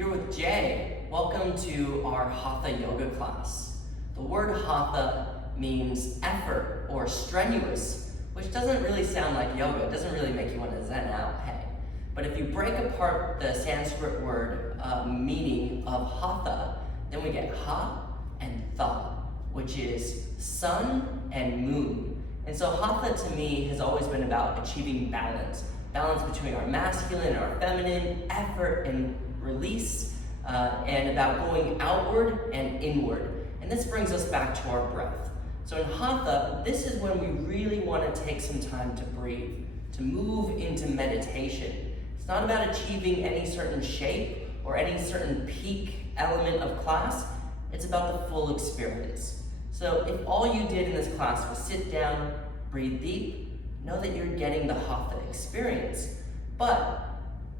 You're with Jay. Welcome to our Hatha yoga class. The word Hatha means effort or strenuous, which doesn't really sound like yoga. It doesn't really make you want to zen out, hey. But if you break apart the Sanskrit word meaning of Hatha, then we get Ha and Tha, which is sun and moon. And so Hatha to me has always been about achieving balance. Balance between our masculine and our feminine, effort and release, and about going outward and inward. And this brings us back to our breath. So in Hatha, this is when we really want to take some time to breathe, to move into meditation. It's not about achieving any certain shape or any certain peak element of class. It's about the full experience. So if all you did in this class was sit down, breathe deep, know that you're getting the Hatha experience. But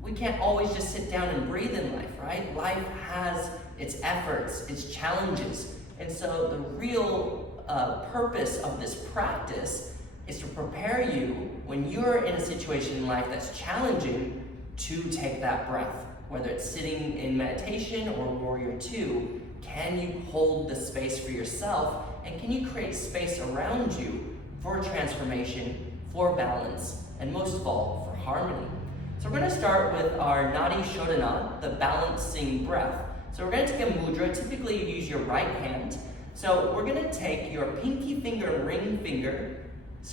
we can't always just sit down and breathe in life, right? Life has its efforts, its challenges. And so the real purpose of this practice is to prepare you when you're in a situation in life that's challenging to take that breath. Whether it's sitting in meditation or warrior two, can you hold the space for yourself, and can you create space around you for transformation, for balance, and most of all, for harmony? So we're going to start with our Nadi Shodhana, the balancing breath. So we're going to take a mudra. Typically you use your right hand. So we're going to take your pinky finger and ring finger,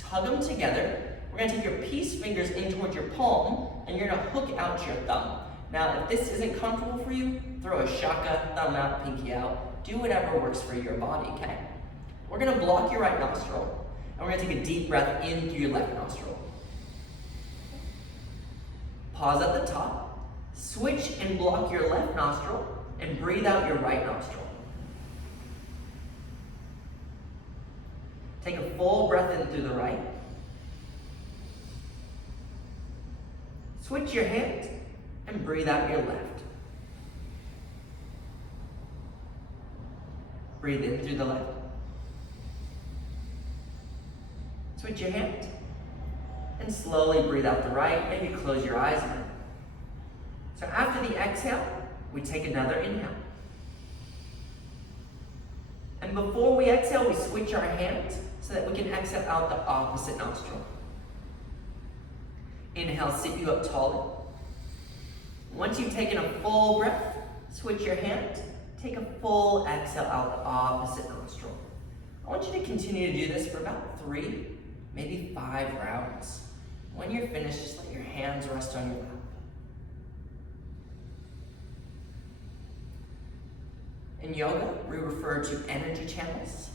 hug them together. We're going to take your peace fingers in towards your palm, and you're going to hook out your thumb. Now, if this isn't comfortable for you, throw a shaka, thumb out, pinky out. Do whatever works for your body, okay? We're going to block your right nostril, and we're going to take a deep breath in through your left nostril. Pause at the top, switch and block your left nostril, and breathe out your right nostril. Take a full breath in through the right. Switch your hand and breathe out your left. Breathe in through the left. Switch your hand and slowly breathe out the right. Maybe close your eyes now. So after the exhale, we take another inhale. And before we exhale, we switch our hands so that we can exhale out the opposite nostril. Inhale, sit you up taller. Once you've taken a full breath, switch your hand, take a full exhale out the opposite nostril. I want you to continue to do this for about 3, maybe 5 rounds. When you're finished, just let your hands rest on your lap. In yoga, we refer to energy channels.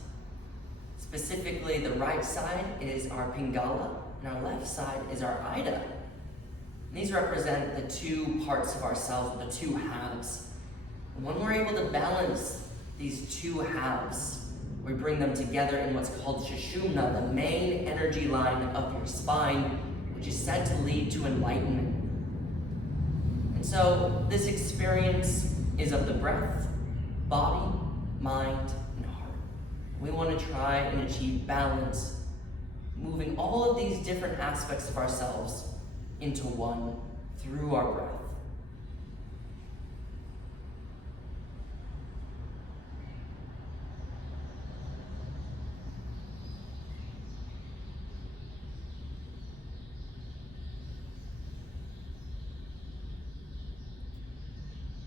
Specifically, the right side is our Pingala, and our left side is our Ida. And these represent the two parts of ourselves, the two halves. And when we're able to balance these two halves, we bring them together in what's called Sushumna, the main energy line of your spine, which is said to lead to enlightenment. And so this experience is of the breath, body, mind, and heart. We want to try and achieve balance, moving all of these different aspects of ourselves into one through our breath.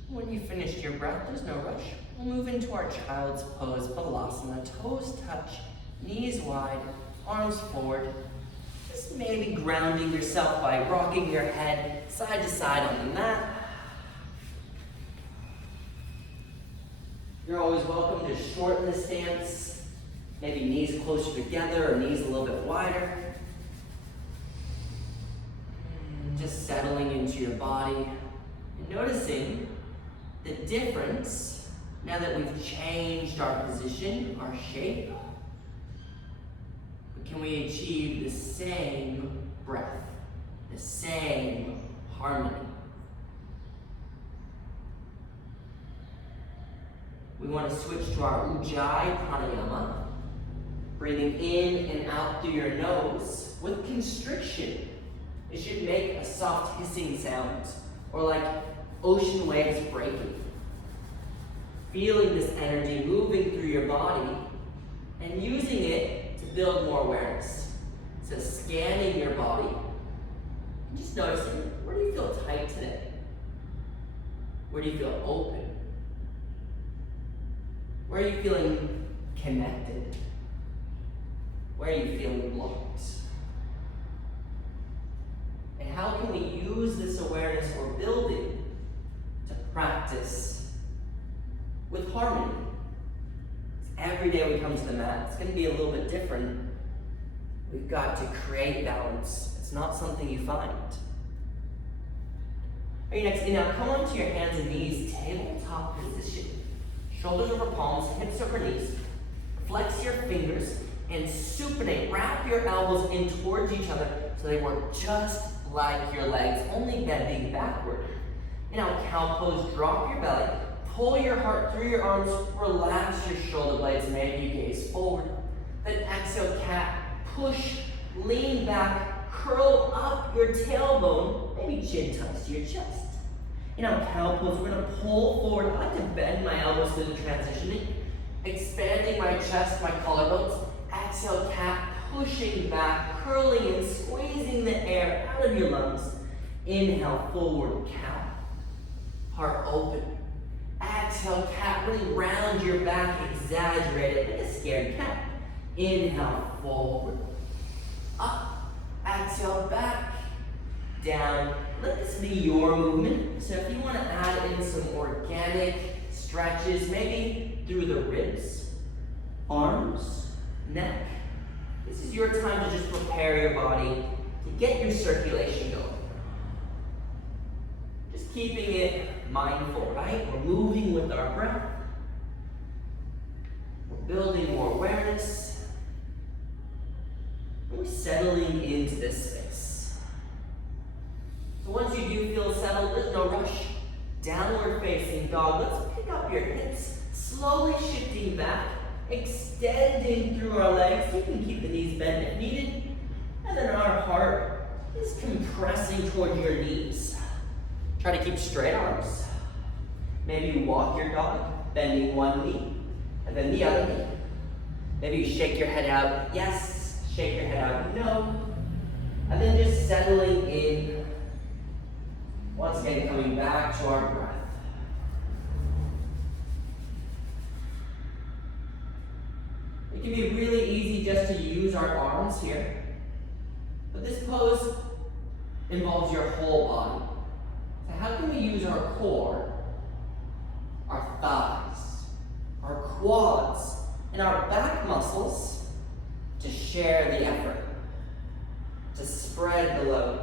When you finished your breath, there's no rush. We'll move into our child's pose, Balasana. Toes touch, knees wide, arms forward. Just maybe grounding yourself by rocking your head side to side on the mat. You're always welcome to shorten the stance. Maybe knees closer together or knees a little bit wider. Just settling into your body and noticing the difference now that we've changed our position, our shape. Can we achieve the same breath, the same harmony? We want to switch to our Ujjayi Pranayama, breathing in and out through your nose with constriction. It should make a soft hissing sound, or like ocean waves breaking. Feeling this energy moving through your body and using it to build more awareness. So scanning your body, and just noticing, where do you feel tight today? Where do you feel open? Where are you feeling connected? Where are you feeling blocked? And how can we use this awareness we're building to practice with harmony? Every day we come to the mat, it's going to be a little bit different. We've got to create balance. It's not something you find. Alright, next, now come onto your hands and knees, tabletop position. Shoulders over palms, hips over knees. Flex your fingers and supinate. Wrap your elbows in towards each other so they work just like your legs, only bending backward. Now, cow pose, drop your belly. Pull your heart through your arms, relax your shoulder blades, maybe you gaze forward. Then exhale, cat, push, lean back, curl up your tailbone, maybe chin tucks to your chest. Cow pose, we're gonna pull forward. I like to bend my elbows through the transitioning, expanding my chest, my collarbones. Exhale, cat, pushing back, curling in, squeezing the air out of your lungs. Inhale, forward, cow, heart open. Exhale, cat, really round your back, exaggerate it like a scared cat. Inhale, forward, up. Exhale, back, down. Let this be your movement. So if you want to add in some organic stretches, maybe through the ribs, arms, neck, this is your time to just prepare your body to get your circulation going. Just keeping it mindful, right? We're moving with our breath. We're building more awareness. We're settling into this space. So once you do feel settled, there's no rush. Downward facing dog. Let's pick up your hips, slowly shifting back, extending through our legs. You can keep the knees bent if needed. And then our heart is compressing toward your knees. Try to keep straight arms. Maybe you walk your dog, bending one knee, and then the other knee. Maybe you shake your head out, yes. Shake your head out, no. And then just settling in. Once again, coming back to our breath. It can be really easy just to use our arms here. But this pose involves your whole body. So how can we use our core, our thighs, our quads, and our back muscles to share the effort, to spread the load?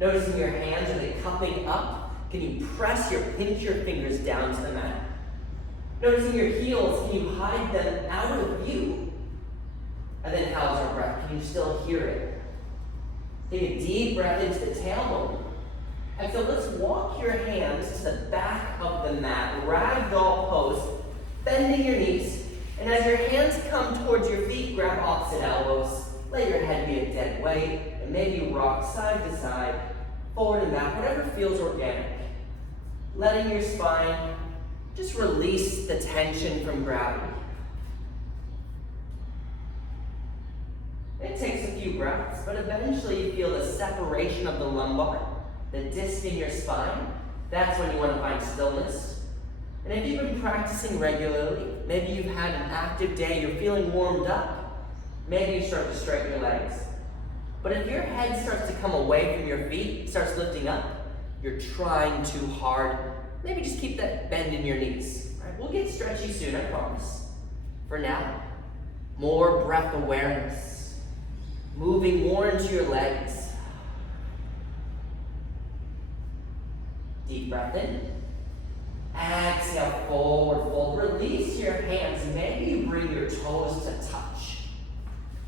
Noticing your hands, are they cupping up? Can you pinch your fingers down to the mat? Noticing your heels, can you hide them out of view? And then how's our breath? Can you still hear it? Take a deep breath into the tailbone. And so let's walk your hands to the back of the mat, ragdoll pose, bending your knees. And as your hands come towards your feet, grab opposite elbows. Let your head be a dead weight, and maybe rock side to side, forward and back, whatever feels organic. Letting your spine just release the tension from gravity. It takes a few breaths, but eventually you feel the separation of the lumbar, the disc in your spine. That's when you want to find stillness. And if you've been practicing regularly, maybe you've had an active day, you're feeling warmed up, maybe you start to straighten your legs. But if your head starts to come away from your feet, starts lifting up, you're trying too hard, maybe just keep that bend in your knees. Right? We'll get stretchy soon, I promise. For now, more breath awareness. Moving more into your legs. Deep breath in. Exhale, forward fold. Release your hands. Maybe you bring your toes to touch.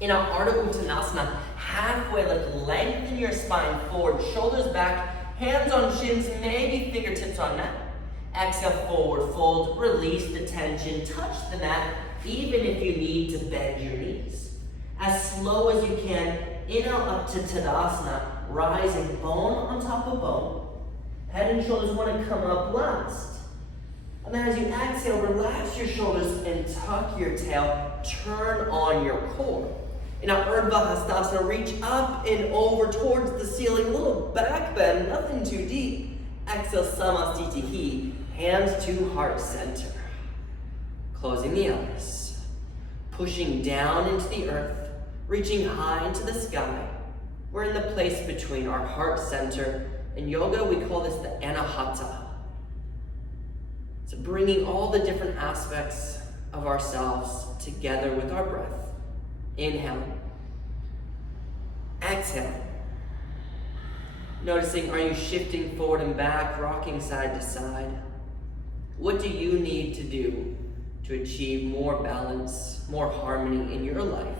In our Ardha Uttanasana, halfway lift, lengthen your spine forward, shoulders back, hands on shins, maybe fingertips on mat. Exhale, forward fold, release the tension, touch the mat, even if you need to bend your knees. As slow as you can, inhale up to Tadasana, rising bone on top of bone. Head and shoulders want to come up last. And then as you exhale, relax your shoulders and tuck your tail. Turn on your core. In our Urdhva Hastasana, reach up and over towards the ceiling. A little back bend, nothing too deep. Exhale, Samastitihi. Hands to heart center. Closing the eyes. Pushing down into the earth. Reaching high into the sky. We're in the place between our heart center. In yoga, we call this the Anahata. So bringing all the different aspects of ourselves together with our breath. Inhale. Exhale. Noticing, are you shifting forward and back, rocking side to side? What do you need to do to achieve more balance, more harmony in your life?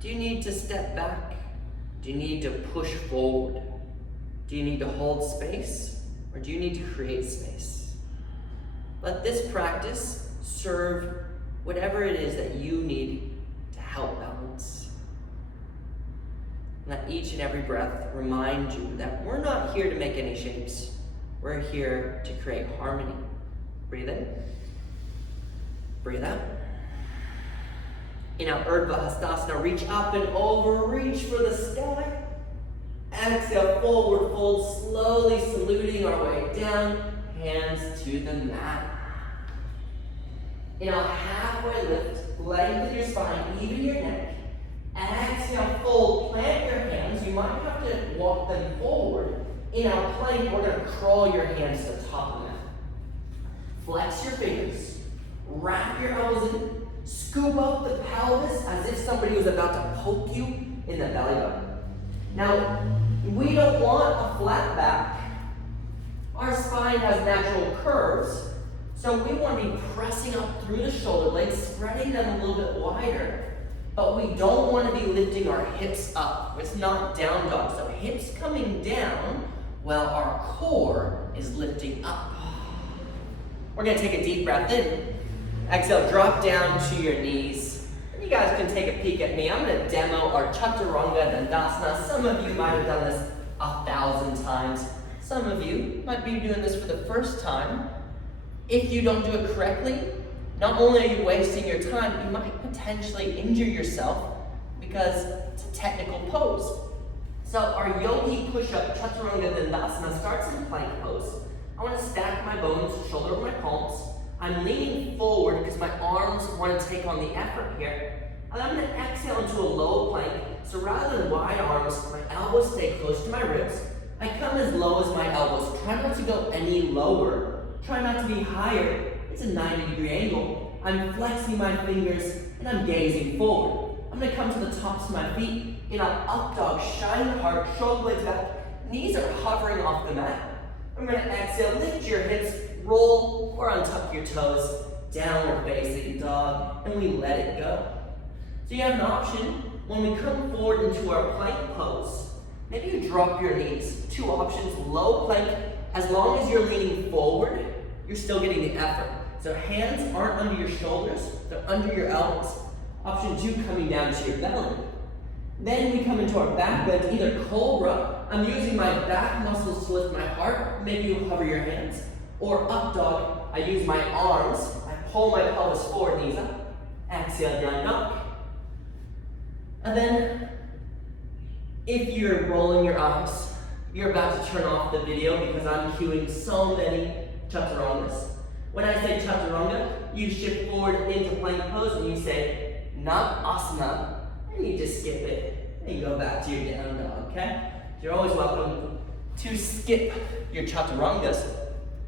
Do you need to step back? Do you need to push forward? Do you need to hold space? Or do you need to create space? Let this practice serve whatever it is that you need to help balance. Let each and every breath remind you that we're not here to make any shapes. We're here to create harmony. Breathe in. Breathe out. In our Urdhva Hastasana, reach up and over, reach for the sky. Exhale, forward fold, slowly saluting our way down, hands to the mat. In our halfway lift, lengthen your spine, even your neck. Exhale, fold, plant your hands. You might have to walk them forward. In our plank, we're going to crawl your hands to the top of the mat. Flex your fingers, wrap your elbows in, scoop up the pelvis as if somebody was about to poke you in the belly button. Now, we don't want a flat back. Our spine has natural curves, so we want to be pressing up through the shoulder blades, spreading them a little bit wider. But we don't want to be lifting our hips up. It's not down dog. So hips coming down while our core is lifting up. We're going to take a deep breath in. Exhale, drop down to your knees. And you guys can take a peek at me. I'm going to demo our Chaturanga Dandasana. Some of you might have done this 1,000 times. Some of you might be doing this for the first time. If you don't do it correctly, not only are you wasting your time, you might potentially injure yourself because it's a technical pose. So our yogi push-up Chaturanga Dandasana starts in plank pose. I want to stack my bones, shoulder over my palms. I'm leaning forward because my arms want to take on the effort here. And I'm going to exhale into a low plank. So rather than wide arms, my elbows stay close to my ribs. I come as low as my elbows. Try not to go any lower. Try not to be higher. It's a 90-degree angle. I'm flexing my fingers and I'm gazing forward. I'm going to come to the tops of my feet in an up dog, shine the heart, shoulder blades back. Knees are hovering off the mat. I'm going to exhale, lift your hips, roll or untuck your toes, downward facing dog, and we let it go. So you have an option. When we come forward into our plank pose, maybe you drop your knees. Two options, low plank. As long as you're leaning forward, you're still getting the effort. So hands aren't under your shoulders, they're under your elbows. Option two, coming down to your belly. Then we come into our back bend, either cobra. I'm using my back muscles to lift my heart. Maybe you hover your hands. Or up dog, I use my arms. I pull my pelvis forward, knees up. Exhale, down dog. And then, if you're rolling your eyes, you're about to turn off the video because I'm cueing so many chaturangas. When I say chaturanga, you shift forward into plank pose and you say, not asana, and you just skip it. And you go back to your down dog, okay? You're always welcome to skip your chaturangas.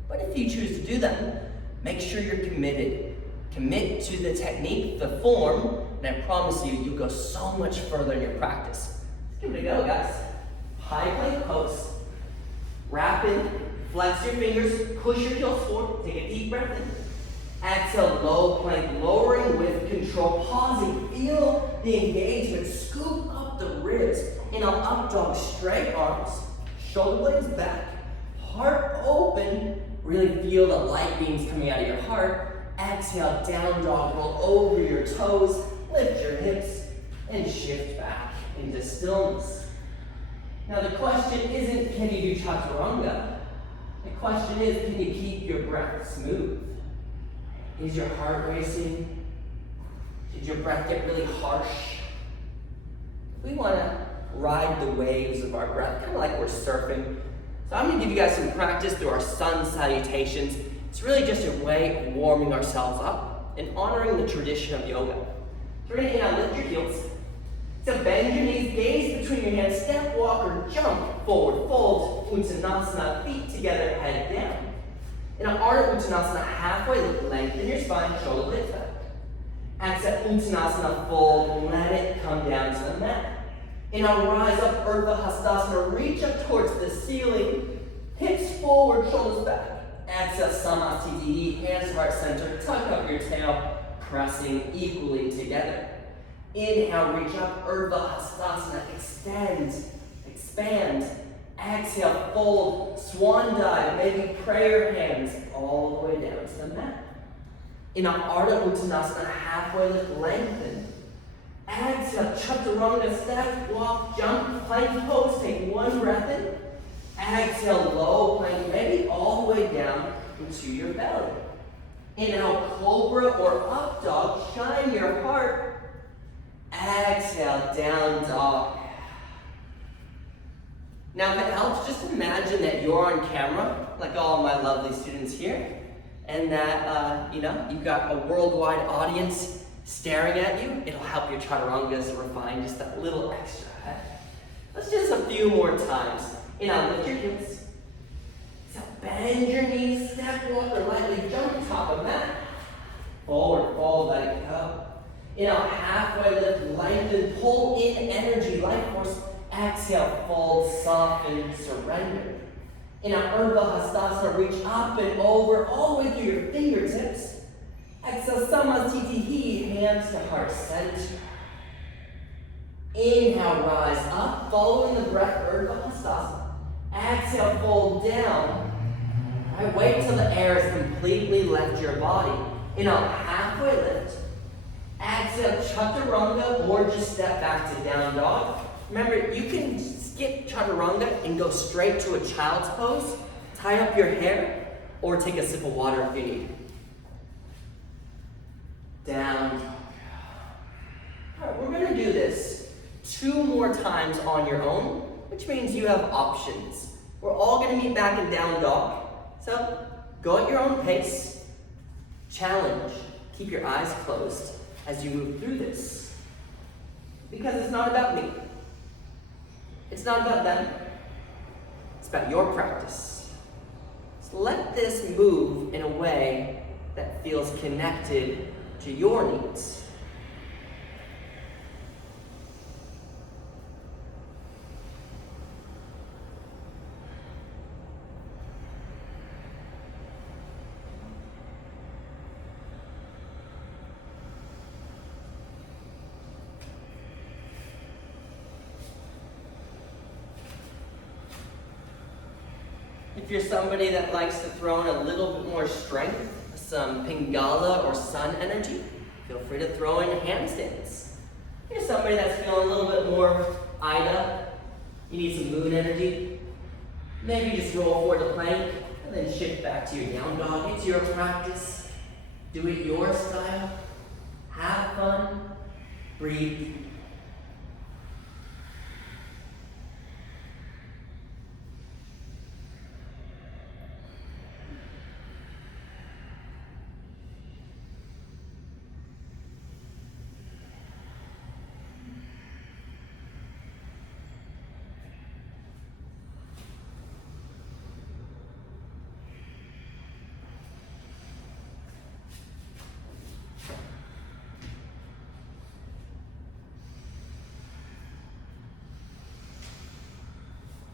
But if you choose to do them, make sure you're committed. Commit to the technique, the form, and I promise you, you'll go so much further in your practice. Let's give it a go, guys. High plank pose. Rapid, flex your fingers, push your heels forward, take a deep breath in. Exhale, low plank, lowering with control, pausing, feel the engagement, scoop up the ribs. In an up dog, straight arms, shoulder blades back, heart open, really feel the light beams coming out of your heart. Exhale, down dog, roll over your toes, lift your hips, and shift back into stillness. Now the question isn't, can you do chaturanga? The question is, can you keep your breath smooth? Is your heart racing? Did your breath get really harsh? We want to ride the waves of our breath, kind of like we're surfing. So I'm going to give you guys some practice through our sun salutations. It's really just a way of warming ourselves up and honoring the tradition of yoga. So we're going to inhale, lift your heels. So bend your knees, gaze between your hands, step, walk, or jump forward, fold, Uttanasana, feet together, head down. In an Ardha Uttanasana, halfway lift, lengthen your spine, shoulder blades back. Exhale, Uttanasana, fold, let it come down to the mat. In a rise up, Urdhva Hastasana, reach up towards the ceiling, hips forward, shoulders back. Exhale, Samasthiti, hands to heart center, tuck up your tail, pressing equally together. Inhale, reach up, Urdhva Hastasana, extend, expand. Exhale, fold, swan dive, maybe prayer hands all the way down to the mat. In an Ardha Uttanasana, halfway lift, lengthen. Exhale, Chaturanga, step, walk, jump, plank pose, take one breath in. Exhale, low plank, maybe all the way down into your belly. Inhale, cobra or up dog, shine your heart. Exhale, down dog. Now if it helps, just imagine that you're on camera, like all of my lovely students here, and that, you've got a worldwide audience staring at you. It'll help your chaturangas refine just that little extra. Let's do this a few more times. Lift your heels. So bend your knees, step, walk, or lightly jump top of mat. Forward, fold, let it go. Halfway lift, lengthen, pull in energy, life force. Exhale, fold, soften, surrender. Urdhva Hastasana, reach up and over, all the way through your fingertips. Exhale, Samasthiti, hands to heart center. Inhale, rise up, following the breath, Urdhva Hastasana. Exhale, fold down. All right, wait till the air has completely left your body. Halfway lift. Exhale, Chaturanga, or just step back to down dog. Remember, you can skip Chaturanga and go straight to a child's pose, tie up your hair, or take a sip of water if you need. Down. All right, we're going to do this 2 more times on your own, which means you have options. We're all going to meet back in down dog. So go at your own pace. Challenge. Keep your eyes closed as you move through this. Because it's not about me. It's not about them. It's about your practice. So let this move in a way that feels connected to your needs. If you're somebody that likes to throw in a little bit more strength, some Pingala or sun energy, feel free to throw in handstands. If you're somebody that's feeling a little bit more Ida, you need some moon energy, maybe just roll forward to plank and then shift back to your down dog. It's your practice. Do it your style. Have fun. Breathe.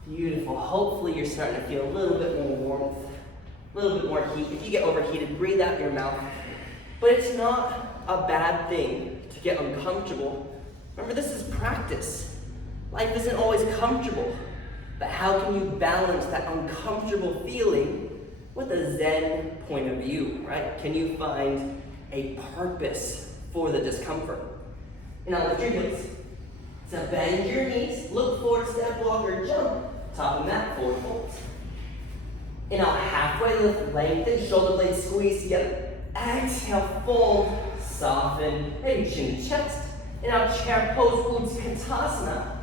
Beautiful. Hopefully you're starting to feel a little bit more warmth, a little bit more heat. If you get overheated, breathe out your mouth. But it's not a bad thing to get uncomfortable. Remember, this is practice. Life isn't always comfortable. But how can you balance that uncomfortable feeling with a Zen point of view, right? Can you find a purpose for the discomfort? Now lift your heels. So bend your knees, look forward, step, walk, or jump. Top of mat, forward fold. Inhale, halfway lift, lengthen, shoulder blades squeeze together. Exhale, fold, soften, maybe chin to chest. Inhale, chair pose, Utkatasana.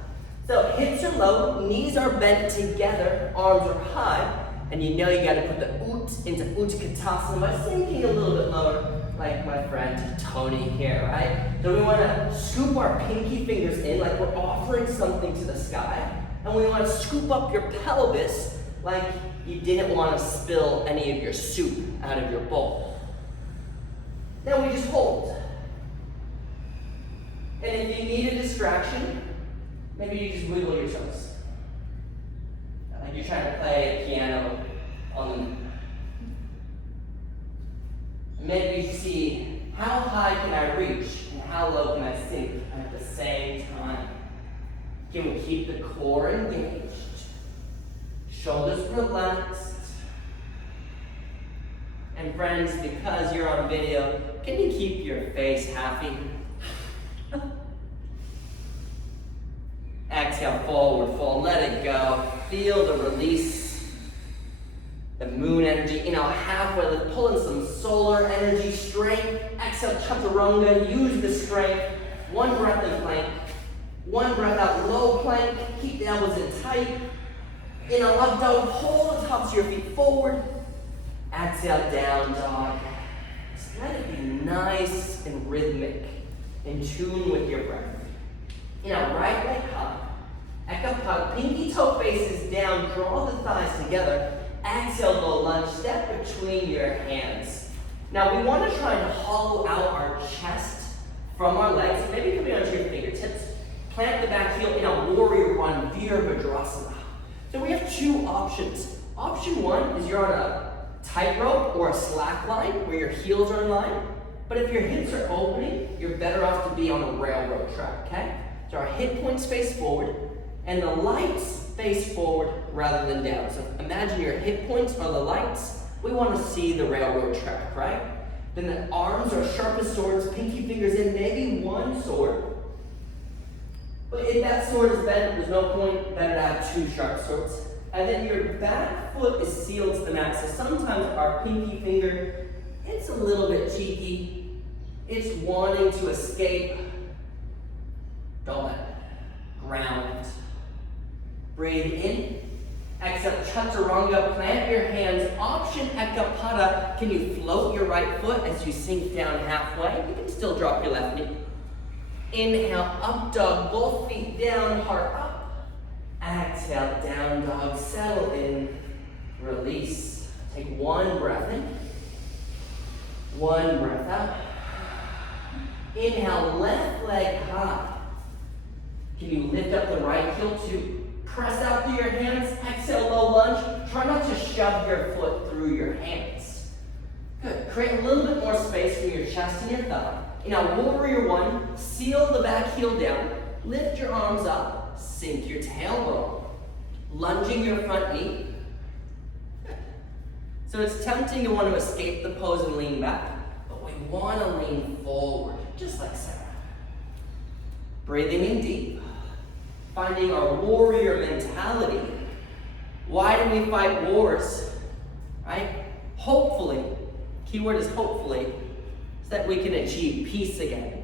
So hips are low, knees are bent together, arms are high, and you know you gotta put the Ut into Utkatasana by sinking a little bit lower, like my friend Tony here, right? So we wanna scoop our pinky fingers in like we're offering something to the sky, and we wanna scoop up your pelvis like you didn't wanna spill any of your soup out of your bowl. Then we just hold. And if you need a distraction, maybe you just wiggle your toes. Like you're trying to play a piano on the... Maybe you see, how high can I reach and how low can I sink at the same time? Can we keep the core engaged? Shoulders relaxed. And friends, because you're on video, can you keep your face happy? Exhale, forward fold, let it go. Feel the release, the moon energy. Inhale, halfway lift, pull in some solar energy, strength. Exhale, chaturanga, use the strength. One breath in plank, one breath out, low plank. Keep the elbows in tight. Inhale, up dog, pull the tops of your feet forward. Exhale, down dog. Just let it be nice and rhythmic, in tune with your breath. Inhale, right leg up. Ekapad, pinky toe faces down, draw the thighs together. Exhale, low lunge, step between your hands. Now we want to try and hollow out our chest from our legs. Maybe coming onto your fingertips. Plant the back heel in a warrior one, Virabhadrasana. So we have two options. Option one is you're on a tightrope or a slack line where your heels are in line. But if your hips are opening, you're better off to be on a railroad track, okay? So our hip points face forward, and the lights face forward rather than down. So imagine your hip points are the lights. We want to see the railroad track, right? Then the arms are sharp as swords, pinky fingers in, maybe one sword. But if that sword is bent, there's no point, better to have two sharp swords. And then your back foot is sealed to the mat. So sometimes our pinky finger, it's a little bit cheeky. It's wanting to escape. Don't let it. Ground. Breathe in. Exhale, chaturanga. Plant your hands. Option ekapada. Can you float your right foot as you sink down halfway? You can still drop your left knee. Inhale, up dog. Both feet down, heart up. Exhale, down dog. Settle in. Release. Take one breath in. One breath out. Inhale, left leg high. Can you lift up the right heel to press out through your hands? Exhale, low lunge. Try not to shove your foot through your hands. Good. Create a little bit more space from your chest and your thigh. Now, warrior one, seal the back heel down. Lift your arms up. Sink your tailbone. Lunging your front knee. Good. So it's tempting to want to escape the pose and lean back, but we want to lean forward, just like Sarah. Breathing in deep. Finding our warrior mentality. Why do we fight wars? Right? Hopefully, keyword is hopefully, so that we can achieve peace again.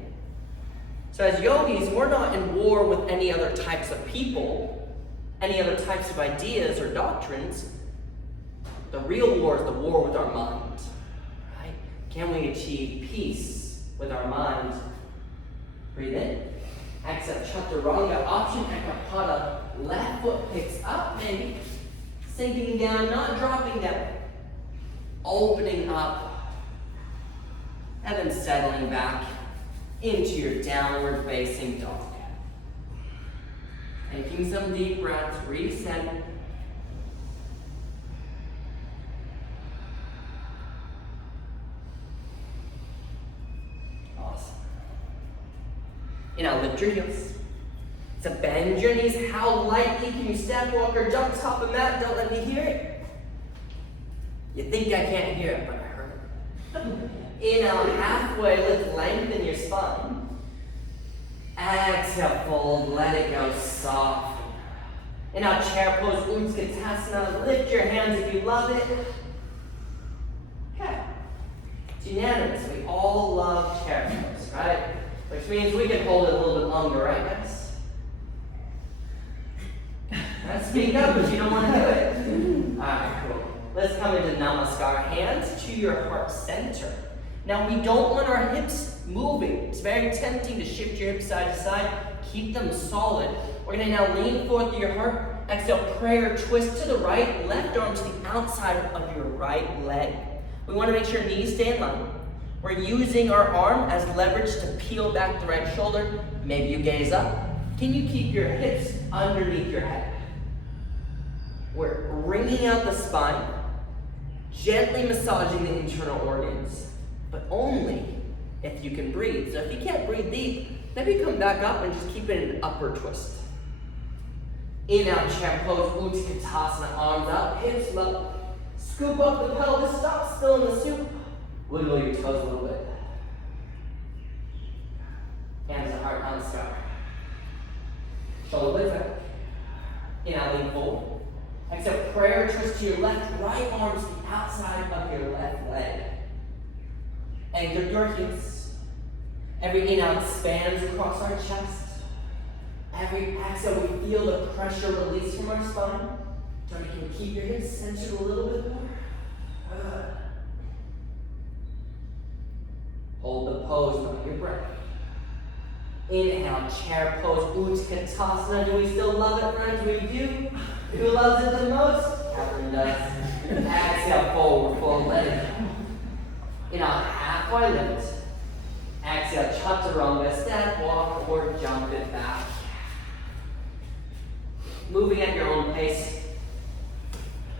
So as yogis, we're not in war with any other types of people, any other types of ideas or doctrines. The real war is the war with our mind. Right? Can we achieve peace with our mind? Breathe in. Exhale, chaturanga, option ekapada. Left foot picks up, maybe. Sinking down, not dropping down. Opening up. And then settling back into your downward facing dog. Taking some deep breaths, reset. Now lift your heels. So bend your knees. How lightly can you step, walk, or jump, top a mat? Don't let me hear it. You think I can't hear it, but I heard it. Inhale, halfway lift, lengthen your spine. Exhale, fold, let it go, soften. In our chair pose, Utkatasana, lift your hands if you love it. Okay. It's unanimous. We all love chair pose, right? Which means we can hold it a little bit longer, right, guys? Speak up if you don't want to do it. Alright, cool. Let's come into Namaskar. Hands to your heart center. Now, we don't want our hips moving. It's very tempting to shift your hips side to side. Keep them solid. We're going to now lean forward through your heart. Exhale, prayer twist to the right. Left arm to the outside of your right leg. We want to make sure knees stay in line. We're using our arm as leverage to peel back the right shoulder. Maybe you gaze up. Can you keep your hips underneath your head? We're wringing out the spine, gently massaging the internal organs, but only if you can breathe. So if you can't breathe deep, maybe come back up and just keep it in an upward twist. In out chair pose, Utkatasana, arms up, hips low. Scoop up the pelvis, stop still in the soup. Wiggle your toes a little bit. Hands to heart, Namaskar. Shoulder blades back. In out, lean forward. Exhale, prayer twist to your left, right arm to the outside of your left leg. Anchor your heels. Every inhale expands across our chest. Every exhale, we feel the pressure release from our spine. So you can keep your hips centered a little bit more. Hold the pose with your breath. Inhale, chair pose, Utkatasana. Do we still love it, friends? We do. Who loves it the most? Catherine does. Exhale, forward, full leg. Inhale, halfway lift. Exhale, chaturanga, step, walk, or jump it back. Moving at your own pace.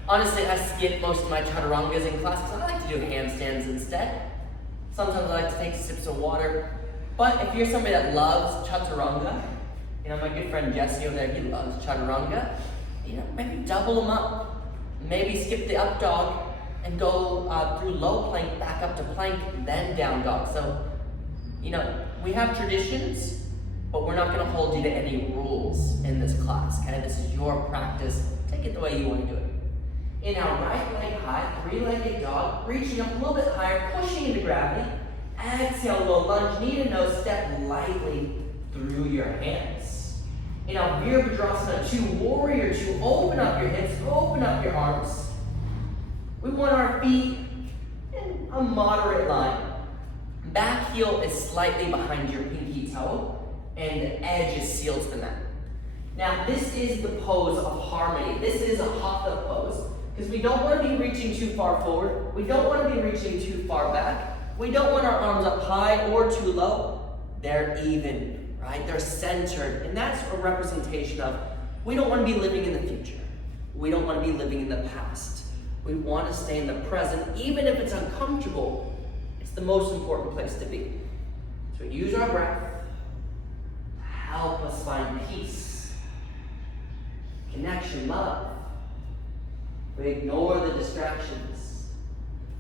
Honestly, I skip most of my chaturangas in class because I like to do handstands instead. Sometimes I like to take sips of water. But if you're somebody that loves chaturanga, my good friend Jesse over there, he loves chaturanga, maybe double them up. Maybe skip the up dog and go through low plank, back up to plank, then down dog. So, we have traditions, but we're not going to hold you to any rules in this class, okay? This is your practice. Take it the way you want to do it. Inhale, right leg high, three-legged dog, reaching up a little bit higher, pushing into gravity. Exhale, low lunge, knee to nose, step lightly through your hands. Inhale, Virabhadrasana 2, warrior 2, open up your hips, open up your arms. We want our feet in a moderate line. Back heel is slightly behind your pinky toe, and the edge is sealed to the mat. Now, this is the pose of harmony. This is a Hatha pose, because we don't want to be reaching too far forward. We don't want to be reaching too far back. We don't want our arms up high or too low. They're even, right? They're centered, and that's a representation of we don't want to be living in the future. We don't want to be living in the past. We want to stay in the present, even if it's uncomfortable. It's the most important place to be. So we use our breath to help us find peace, connection, love. We ignore the distractions.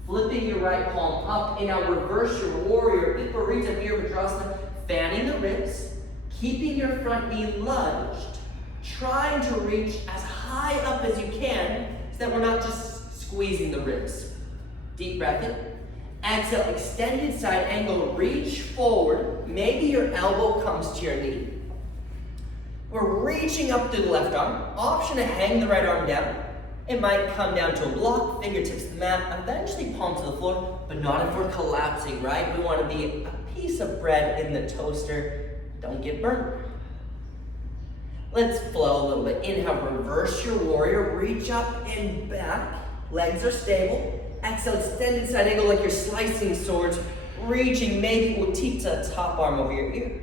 Flipping your right palm up, and now reverse your warrior, Viparita Virabhadrasana, fanning the ribs, keeping your front knee lunged, trying to reach as high up as you can so that we're not just squeezing the ribs. Deep breath in. Exhale, extended side angle, reach forward. Maybe your elbow comes to your knee. We're reaching up through the left arm. Option to hang the right arm down. It might come down to a block, fingertips to the mat, eventually palm to the floor, but not if we're collapsing, right? We want to be a piece of bread in the toaster. Don't get burnt. Let's flow a little bit. Inhale, reverse your warrior, reach up and back. Legs are stable. Exhale, extended side angle like you're slicing swords, reaching maybe Utthita, top arm over your ear.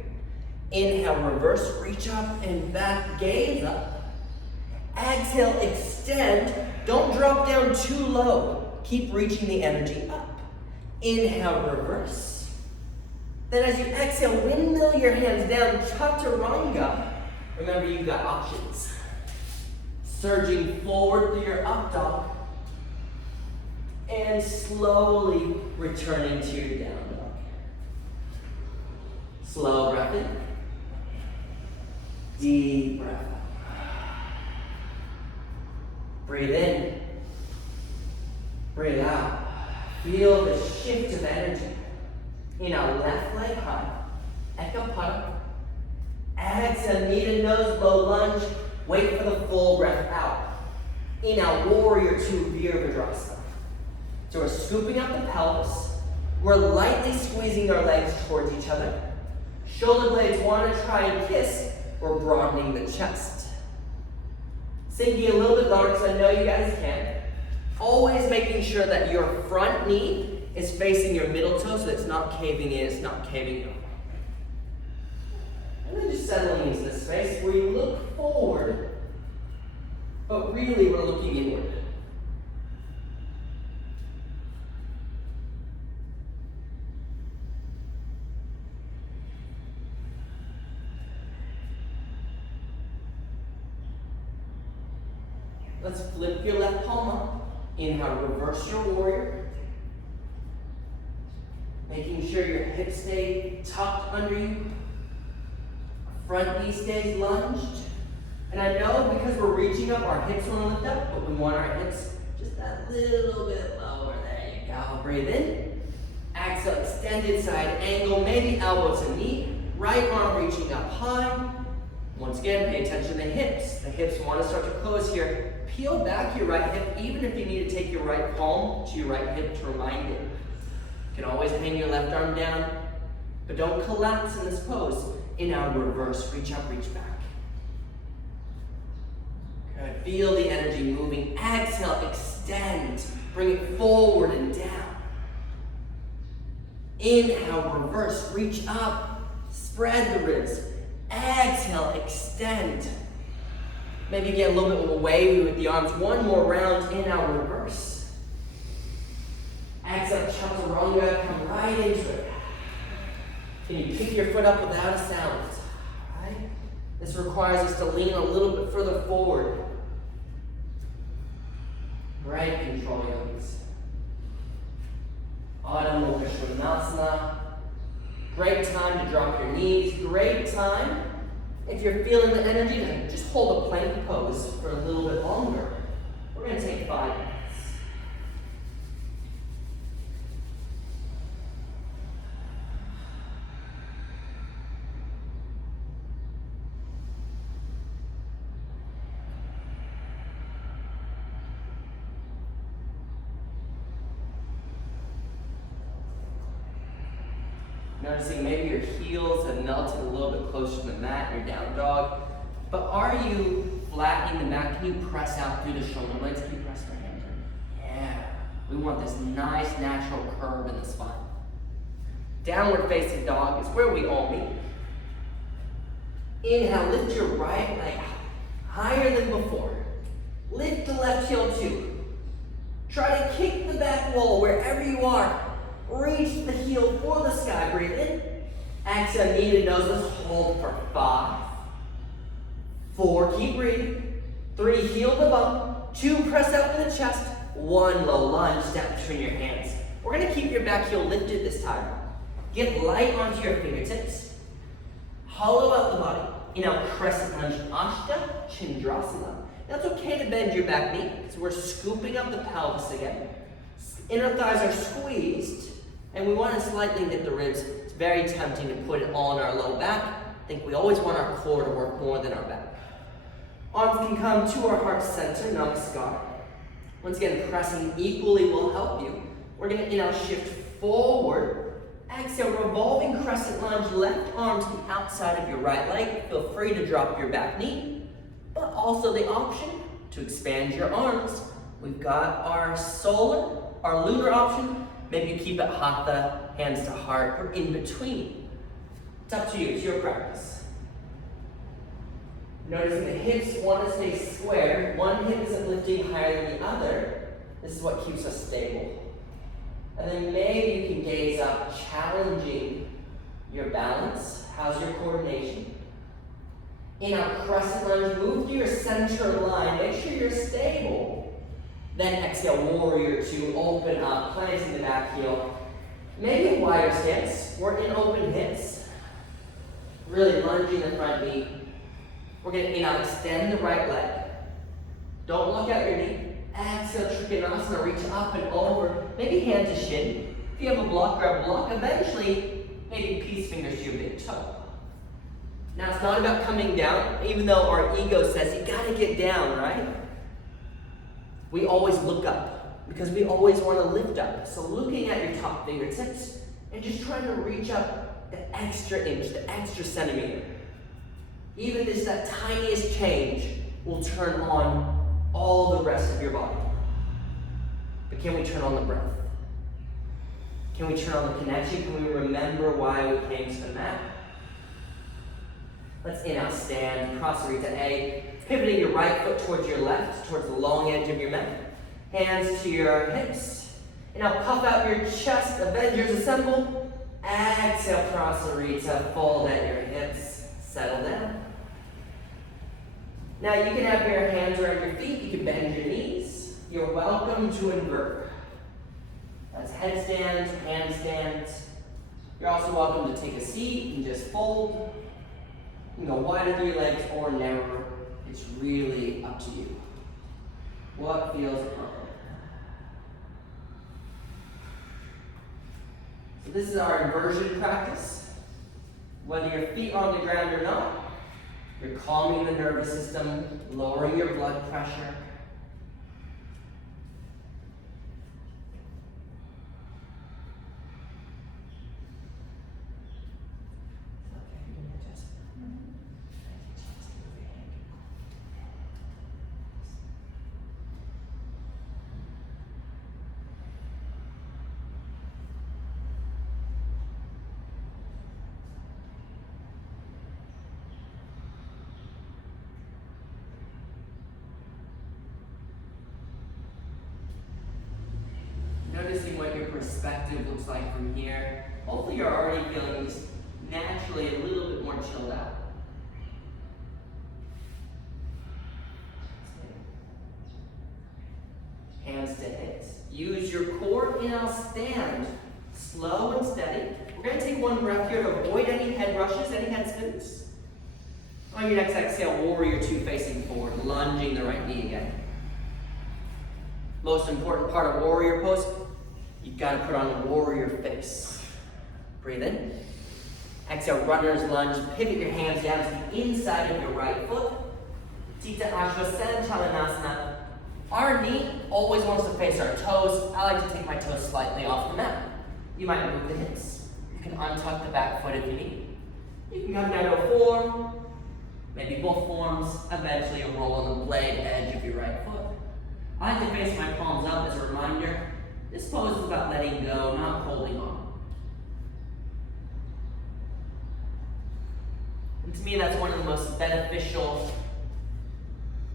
Inhale, reverse, reach up and back, gaze up. Exhale, extend. Don't drop down too low. Keep reaching the energy up. Inhale, reverse. Then as you exhale, windmill your hands down, chaturanga. Remember, you've got options. Surging forward through your up dog. And slowly returning to your down dog. Slow breath in. Deep breath out. Breathe in. Breathe out. Feel the shift of energy. Inhale, left leg high. Ekapada. Exhale, knee to nose, low lunge. Wait for the full breath out. Inhale, warrior two, Virabhadrasana. So we're scooping up the pelvis. We're lightly squeezing our legs towards each other. Shoulder blades want to try and kiss. We're broadening the chest. Sinking a little bit lower because I know you guys can. Always making sure that your front knee is facing your middle toe so that it's not caving in, it's not caving in. And then just settling into the space where you look forward, but really we're looking inward. Let's flip your left palm up. Inhale, reverse your warrior. Making sure your hips stay tucked under you. Front knee stays lunged. And I know because we're reaching up, our hips want to lift up, but we want our hips just a little bit lower. There you go. Breathe in. Exhale, extended side angle, maybe elbow to knee. Right arm reaching up high. Once again, pay attention to the hips. The hips want to start to close here. Peel back your right hip, even if you need to take your right palm to your right hip to remind it. You can always hang your left arm down, but don't collapse in this pose. Inhale, reverse, reach up, reach back. Good, feel the energy moving. Exhale, extend, bring it forward and down. Inhale, reverse, reach up, spread the ribs. Exhale, extend. Maybe get a little bit wavy with the arms. One more round, inhale, reverse. Exhale, chaturanga, come right into it. Can you pick your foot up without a sound? Right? This requires us to lean a little bit further forward. Right, control yogis. Adho Mukha Svanasana. Great time to drop your knees. Great time, if you're feeling the energy, to just hold a plank pose for a little bit longer. We're going to take 5 minutes. Noticing maybe your heels have melted a little bit closer to the mat, your down dog. But are you flattening the mat? Can you press out through the shoulder blades? Can you press your hands in? Yeah. We want this nice natural curve in the spine. Downward facing dog is where we all meet. Inhale, lift your right leg higher than before. Lift the left heel too. Try to kick the back wall wherever you are. Reach the heel for the sky. Breathe in. Exhale, knee to nose. Let's hold for 5, 4. Keep breathing. 3, heel the bum. 2, press out in the chest. 1, low lunge. Step between your hands. We're going to keep your back heel lifted this time. Get light onto your fingertips. Hollow out the body. Inhale, crescent lunge, Ashta Chandrasana. Now it's okay to bend your back knee, so we're scooping up the pelvis again. Inner thighs are squeezed, and we want to slightly lift the ribs. It's very tempting to put it all in our low back. I think we always want our core to work more than our back. Arms can come to our heart center, namaskar. Once again, pressing equally will help you. We're going to inhale, shift forward. Exhale, revolving crescent lunge, left arm to the outside of your right leg. Feel free to drop your back knee, but also the option to expand your arms. We've got our solar, our lunar option. Maybe you keep it hatha, hands to heart, or in between. It's up to you, it's your practice. Noticing the hips want to stay square. One hip isn't lifting higher than the other. This is what keeps us stable. And then maybe you can gaze up, challenging your balance. How's your coordination? Inhale, crescent lunge, move to your center line. Make sure you're stable. Then exhale, warrior two, open up, planting the back heel. Maybe a wider stance. We're in open hips. Really lunging the front knee. We're going to inhale, extend the right leg. Don't look at your knee. Exhale, Trikonasana, reach up and over. Maybe hand to shin. If you have a block, grab a block. Eventually, maybe peace fingers to your big toe. Now, it's not about coming down, even though our ego says you gotta get down, right? We always look up because we always want to lift up. So looking at your top fingertips and just trying to reach up the extra inch, the extra centimeter. Even just that tiniest change will turn on all the rest of your body. But can we turn on the breath? Can we turn on the connection? Can we remember why we came to the mat? Let's inhale, stand, Prasarita A. Pivoting your right foot towards your left, towards the long edge of your mat. Hands to your hips. And now puff out your chest, Avengers assemble. Exhale, Prasarita, fold at your hips, settle down. Now you can have your hands around your feet, you can bend your knees. You're welcome to invert. That's headstand, handstand. You're also welcome to take a seat and just fold. You can go wider through your legs or narrower. It's really up to you. What feels appropriate? So this is our inversion practice. Whether your feet are on the ground or not, you're calming the nervous system, lowering your blood pressure. Noticing what your perspective looks like from here. Hopefully you're already feeling just naturally a little bit more chilled out. Hands to hips. Use your core, inhale, stand. Slow and steady. We're going to take one breath here to avoid any head rushes, any head spins. On your next exhale, warrior two facing forward, lunging the right knee again. Most important part of warrior pose, you've got to put on a warrior face. Breathe in. Exhale, runner's lunge. Pivot your hands down to the inside of your right foot. Tita Asana Chalanasana. Our knee always wants to face our toes. I like to take my toes slightly off the mat. You might move the hips. You can untuck the back foot if you need. You can come down to a form, maybe both forms. Eventually you'll roll on the blade edge of your right foot. I like to face my palms up as a reminder. This pose is about letting go, not holding on. And to me, that's one of the most beneficial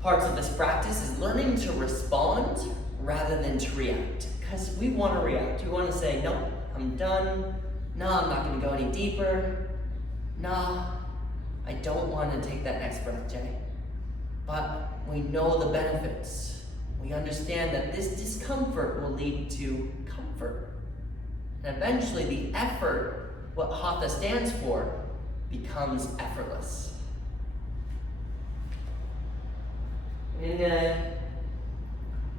parts of this practice is learning to respond rather than to react. Because we want to react. We want to say, no, I'm done. No, I'm not going to go any deeper. No, I don't want to take that next breath, Jay. But we know the benefits. We understand that this discomfort will lead to comfort. And eventually the effort, what Hatha stands for, becomes effortless. In the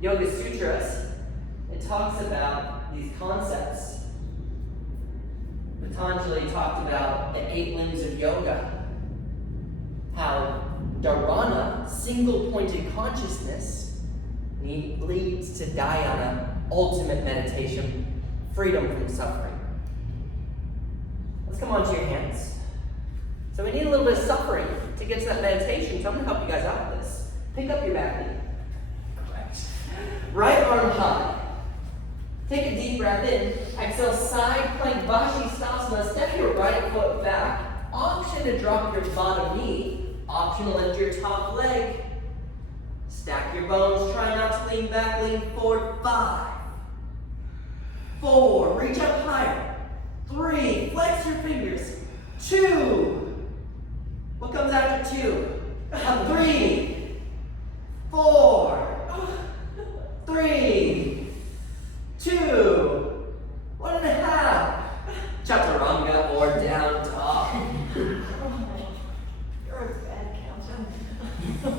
Yoga Sutras, it talks about these concepts. Patanjali talked about the 8 limbs of yoga, how dharana, single-pointed consciousness, leads to dhyana, ultimate meditation, freedom from suffering. Let's come onto your hands. So we need a little bit of suffering to get to that meditation, so I'm going to help you guys out with this. Pick up your back knee. Correct. Right arm high. Take a deep breath in. Exhale, side plank, Vashisthasana. Step your right foot back. Option to drop your bottom knee. Option to lift your top leg. Stack your bones, try not to lean back, lean forward. 5, 4, reach up higher. 3, flex your fingers. 2, what comes after 2? 3, 4, 3, 2, 1.5. Chaturanga or down dog. You're a bad counter.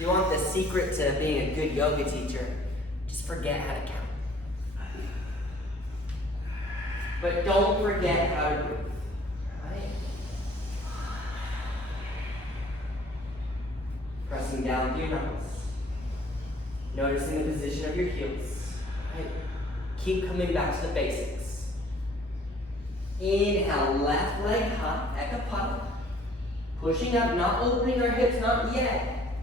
You want the secret to being a good yoga teacher. Just forget how to count. But don't forget how to breathe. Right? Pressing down through your nose. Noticing the position of your heels. Right? Keep coming back to the basics. Inhale, left leg up, ekapada. Pushing up, not opening our hips, not yet.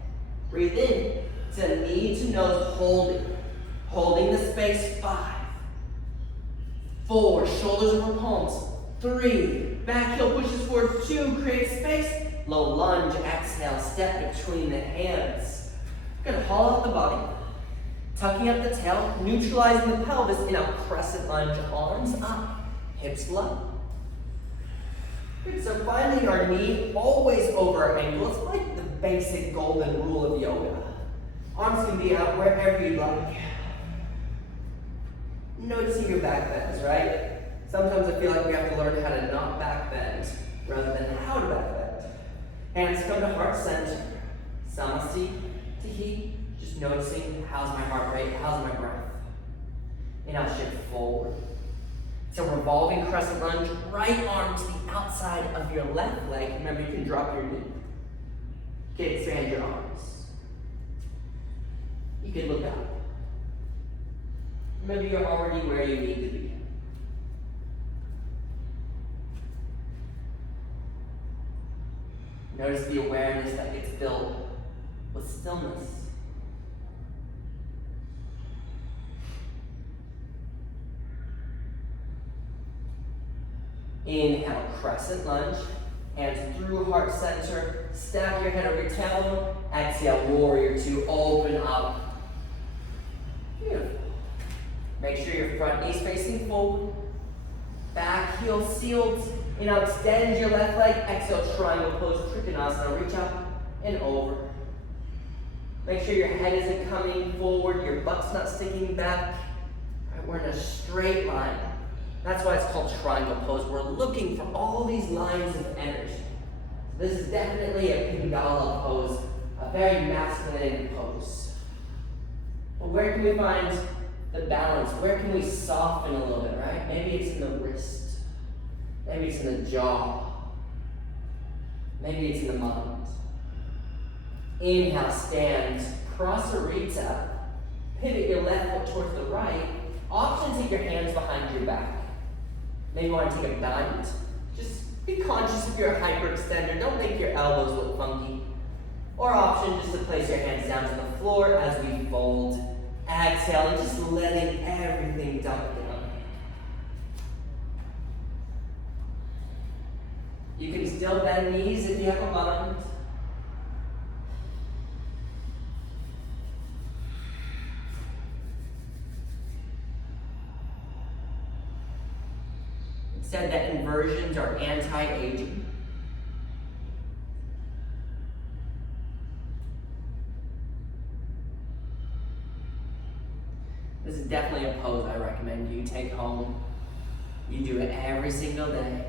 Breathe in to knee to nose, holding. Holding the space, 5. 4, shoulders over palms. 3, back heel pushes forward. 2, create space. Low lunge, exhale, step between the hands. Gonna haul out the body. Tucking up the tail, neutralizing the pelvis in a crescent lunge, arms up, hips low. Good, so finding our knee always over our ankle. It's like the basic golden rule of yoga. Arms can be out wherever you like. Noticing your back bends, right? Sometimes I feel like we have to learn how to not back bend rather than how to back bend. Hands come to heart center. Samasi to heat. Just noticing how's my heart rate, how's my breath. And I'll shift forward. So revolving crescent lunge, right arm to the outside of your left leg. Remember, you can drop your knee. You can expand your arms. You can look up. Maybe you're already where you need to be. Notice the awareness that gets built with stillness. Inhale, crescent lunge. Hands through heart center. Stack your head over your tailbone. Exhale, warrior 2. Open up. Beautiful. Make sure your front knee's facing forward. Back heel sealed. And now extend your left leg. Exhale, triangle pose, Trikonasana. Reach up and over. Make sure your head isn't coming forward. Your butt's not sticking back. Right, we're in a straight line. That's why it's called triangle pose. We're looking for all these lines of energy. This is definitely a Pingala pose, a very masculine pose. But where can we find the balance? Where can we soften a little bit, right? Maybe it's in the wrist. Maybe it's in the jaw. Maybe it's in the mind. Inhale, stand, Prasarita. Pivot your left foot towards the right. Option, take your hands behind your back. Maybe you want to take a bind. Just be conscious if you're a hyperextender. Don't make your elbows look funky. Or option, just to place your hands down to the floor as we fold. Exhale, and just letting everything dump down. You can still bend knees if you have a bind. Said that inversions are anti-aging. This is definitely a pose I recommend you take home. You do it every single day.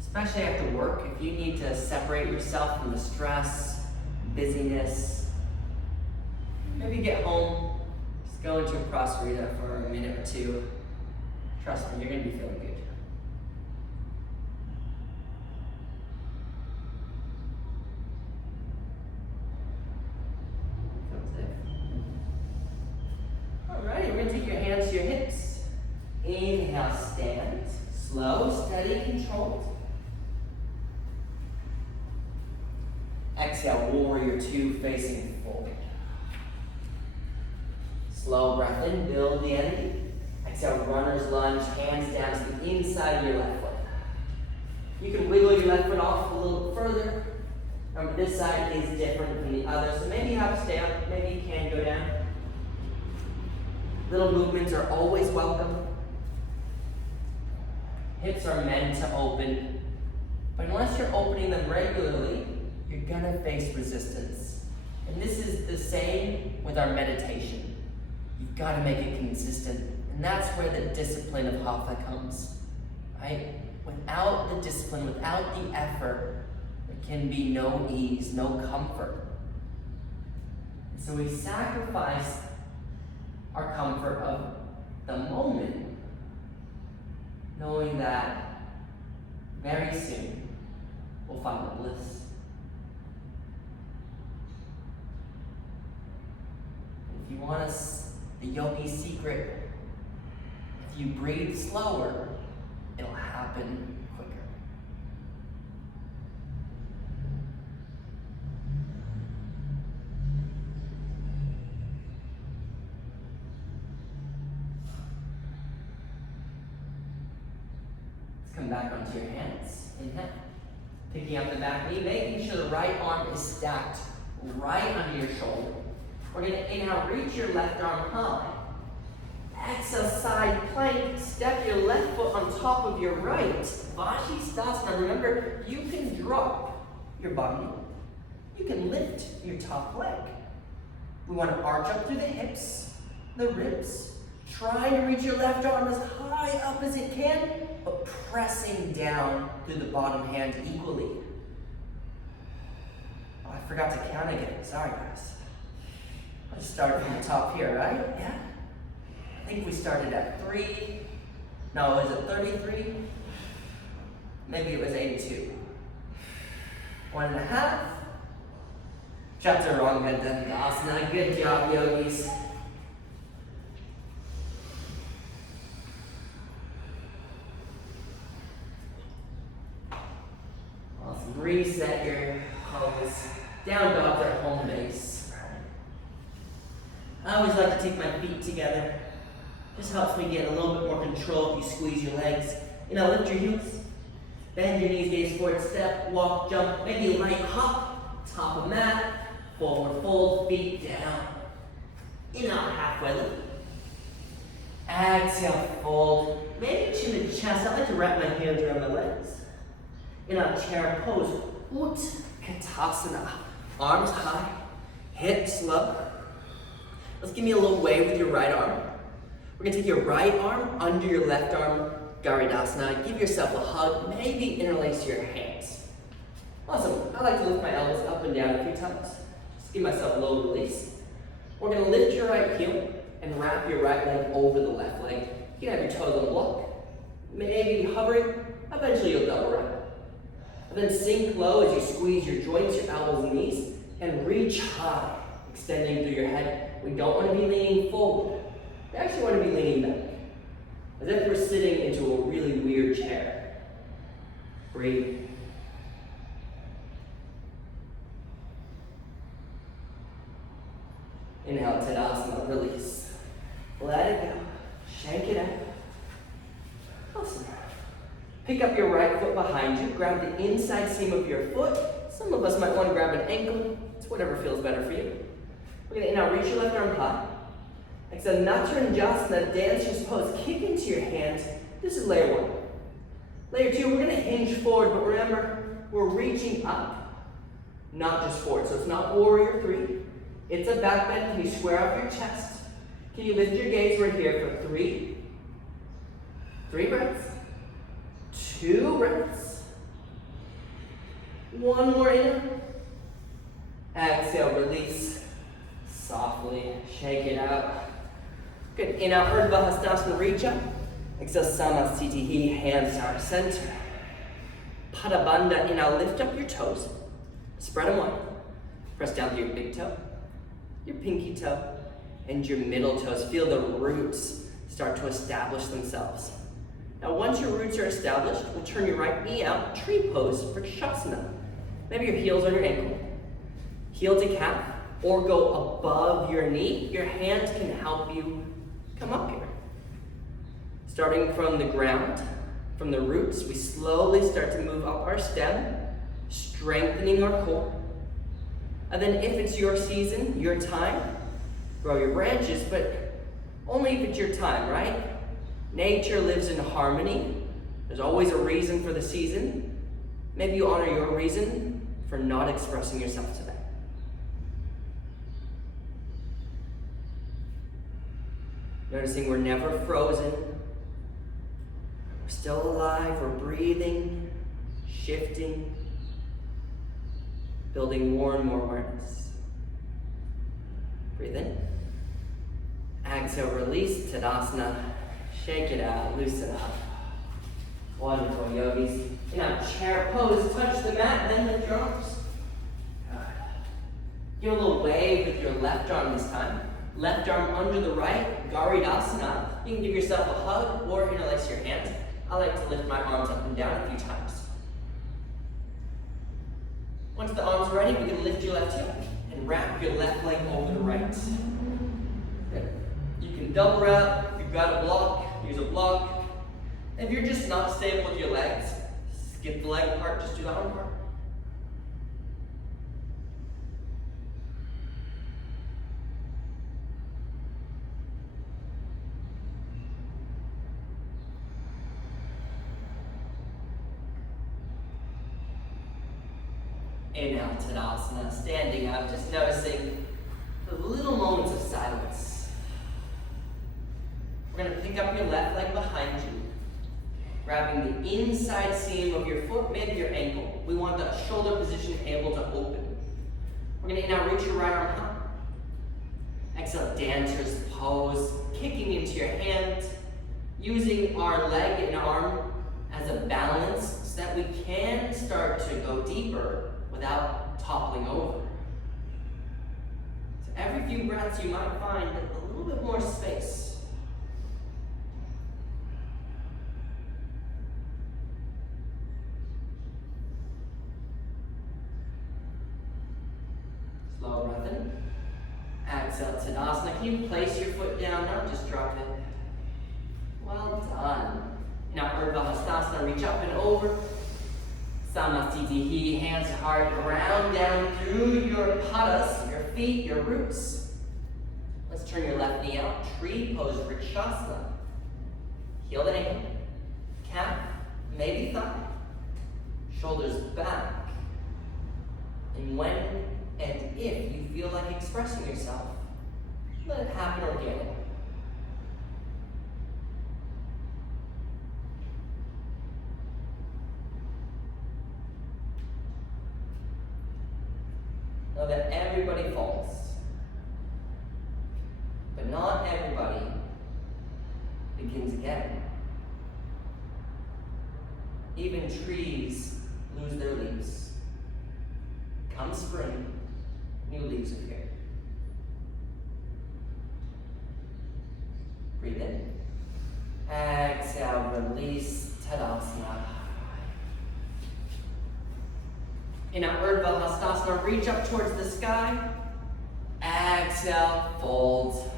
Especially after work, if you need to separate yourself from the stress, busyness. Maybe get home, just go into a Prasarita for a minute or two. Trust me, you're going to be feeling good. Alright, we're going to take your hands to your hips. Inhale, stand. Slow, steady, controlled. Exhale, warrior 2 facing forward. Slow breath in, build the energy. Exhale, runner's lunge, hands down to the inside of your left foot. You can wiggle your left foot off a little further. Remember, this side is different from the other, so maybe you have to stay up, maybe you can go down. Little movements are always welcome. Hips are meant to open, but unless you're opening them regularly, you're gonna face resistance. And this is the same with our meditation. You've gotta make it consistent. And that's where the discipline of Hatha comes, right? Without the discipline, without the effort, there can be no ease, no comfort. So we sacrifice our comfort of the moment, knowing that very soon we'll find the bliss. If you want the yogi's secret, if you breathe slower, it'll happen quicker. Let's come back onto your hands. Inhale. Picking up the back knee, making sure the right arm is stacked right under your shoulder. We're going to inhale, reach your left arm high. Exhale, side plank. Step your left foot on top of your right. Vashisthasana. Remember, you can drop your bottom knee. You can lift your top leg. We want to arch up through the hips, the ribs. Trying to reach your left arm as high up as it can, but pressing down through the bottom hand equally. Oh, I forgot to count again. Sorry, guys. Let's start from the top here, right? Yeah. I think we started at 3. No, was it 33? Maybe it was 82. 1.5. Chaturanga Dandasana. Good job, yogis. Awesome. Reset your pose. Down dog to home base. I always like to take my feet together. Just helps me get a little bit more control if you squeeze your legs. Lift your heels. Bend your knees, gaze forward, step, walk, jump. Maybe a light hop, top of mat, forward fold, feet down. Inhale, halfway lift. Exhale, fold. Maybe chin to chest. I like to wrap my hands around my legs. Inhale, chair pose. Utkatasana. Arms high, hips low. Let's give me a little wave with your right arm. We're going to take your right arm under your left arm, Garidasana. Give yourself a hug. Maybe interlace your hands. Awesome. I like to lift my elbows up and down a few times. Just give myself a little release. We're going to lift your right heel and wrap your right leg over the left leg. You can have your toes on the block. Maybe hovering. Eventually you'll double wrap. And then sink low as you squeeze your joints, your elbows and knees, and reach high, extending through your head. We don't want to be leaning forward. We actually want to be leaning back, as if we're sitting into a really weird chair. Breathe. Inhale, Tadasana, release. Let it go. Shake it out. Awesome. Pick up your right foot behind you. Grab the inside seam of your foot. Some of us might want to grab an ankle. It's whatever feels better for you. We're going to inhale, reach your left arm high. Exhale, Natranjasana, dancer's pose. Kick into your hands. This is layer 1. Layer 2, we're going to hinge forward, but remember, we're reaching up, not just forward. So it's not warrior 3. It's a back bend. Can you square up your chest? Can you lift your gaze? We're here for 3. 3 breaths. 2 breaths. 1 more inhale. Exhale, release. Softly shake it out. Good. Inhale, Urdhva Hastasana, reach up. Exhale, Samasthiti, hands to our center. Padabandha, inhale, lift up your toes. Spread them wide. Press down to your big toe, your pinky toe, and your middle toes. Feel the roots start to establish themselves. Now, once your roots are established, we'll turn your right knee out, tree pose for Vrikshasana. Maybe your heel's on your ankle. Heel to calf. Or go above your knee. Your hands can help you come up here. Starting from the ground, from the roots, we slowly start to move up our stem, strengthening our core. And then if it's your season, your time, grow your branches, but only if it's your time, right? Nature lives in harmony. There's always a reason for the season. Maybe you honor your reason for not expressing yourself today. Noticing we're never frozen. We're still alive, we're breathing, shifting, building more and more awareness. Breathe in. Exhale, release, Tadasana. Shake it out, loosen up. Wonderful, yogis. In a chair pose, touch the mat, then lift your arms. Good. Give a little wave with your left arm this time. Left arm under the right, Garidasana. You can give yourself a hug or interlace your hands. I like to lift my arms up and down a few times. Once the arms are ready, we're going to lift your left heel and wrap your left leg over the right. Good. You can double wrap. If you've got a block, use a block. If you're just not stable with your legs, skip the leg part, just do the arm part. Inhale, Tadasana, standing up, just noticing the little moments of silence. We're going to pick up your left leg behind you, grabbing the inside seam of your foot, maybe your ankle. We want the shoulder position able to open. We're going to now reach your right arm high. Exhale, dancer's pose, kicking into your hand, using our leg and arm as a balance so that we can start to go deeper without toppling over. So every few breaths you might find a little bit more space. Slow breath in. Exhale, Tadasana. Can you place your foot down, not just drop it? Well done. Now, Urdhva Hastasana, reach up and over. Samastitihi, hands to heart, ground down through your padas, your feet, your roots. Let's turn your left knee out, tree pose, Vrikshasana. Heel the ankle, calf, maybe thigh, shoulders back. And when and if you feel like expressing yourself, let it happen organically. Know that everybody falls, but not everybody begins again. Even trees lose their leaves. Come spring, new leaves appear. Breathe in. Exhale, release, Tadasana. In our Urdhva Hastasana, reach up towards the sky. Exhale, fold.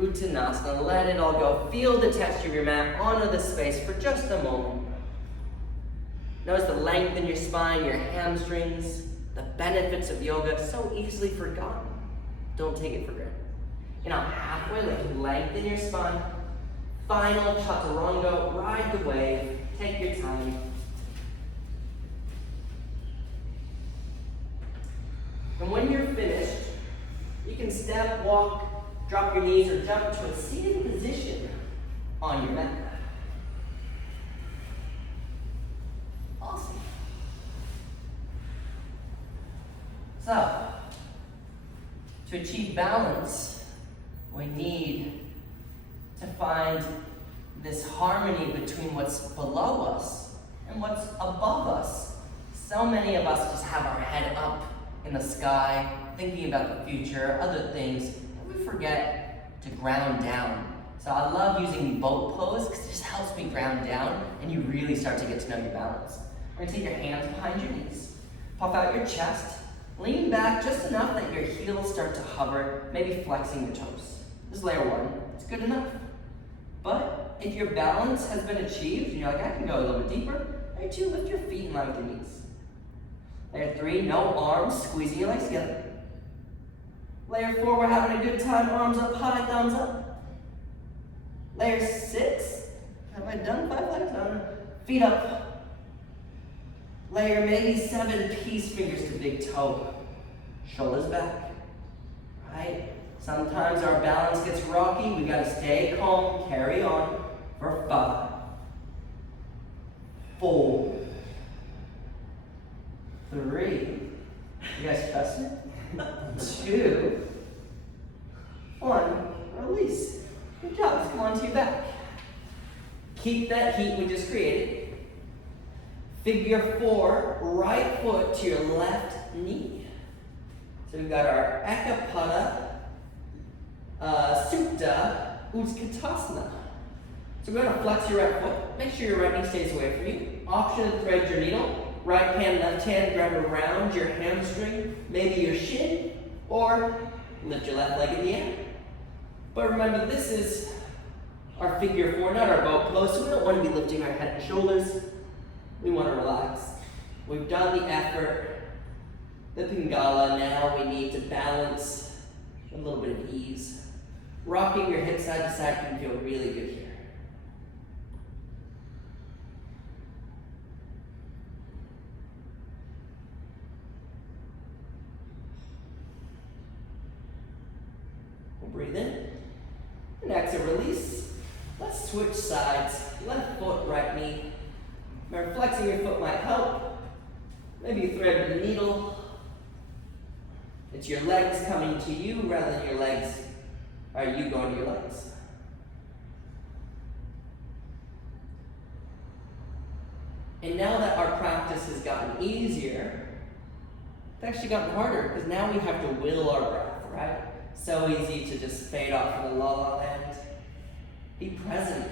Uttanasana, let it all go. Feel the texture of your mat. Honor the space for just a moment. Notice the length in your spine, your hamstrings, the benefits of yoga, so easily forgotten. Don't take it for granted. Halfway lift, lengthen your spine. Final chaturanga, ride the wave. Take your time. And when you're finished, you can step, walk, drop your knees, or jump to a seated position on your mat. Awesome. So, to achieve balance, we need to find this harmony between what's below us and what's above us. So many of us just have our head up in the sky, thinking about the future, other things, and we forget to ground down. So I love using the boat pose because it just helps me ground down and you really start to get to know your balance. We're gonna take your hands behind your knees, pop out your chest, lean back just enough that your heels start to hover, maybe flexing your toes. This is layer one, it's good enough. But if your balance has been achieved, and you're like, I can go a little bit deeper, layer two, lift your feet in line with your knees. Layer three, no arms, squeezing your legs together. Layer four, we're having a good time, arms up high, thumbs up. Layer six, have I done 5 legs? I don't know. Feet up. Layer maybe 7, peace fingers to big toe. Shoulders back, right? Sometimes our balance gets rocky, we gotta stay calm, carry on for 5, 4, 3. You guys trust me? 2, 1, release. Good job, let's come onto your back. Keep that heat we just created. Figure 4, right foot to your left knee. So we've got our Ekapada Supta Utkatasana. So we're going to flex your right foot. Make sure your right knee stays away from you. Option to thread your needle. Right hand, left hand, grab around your hamstring, maybe your shin, or lift your left leg in the air. But remember, this is our figure 4, not our boat pose, so we don't want to be lifting our head and shoulders. We want to relax. We've done the effort, the Pingala. Now we need to balance a little bit of ease. Rocking your hips side to side can feel really good here. We'll breathe in. And exhale, release. Let's switch sides. Left foot, right knee. Remember, flexing your foot might help. Maybe you thread the needle. It's your legs coming to you rather than your legs, or you going to your legs. And now that our practice has gotten easier, it's actually gotten harder because now we have to will our breath, right? So easy to just fade off in the la-la land. Be present.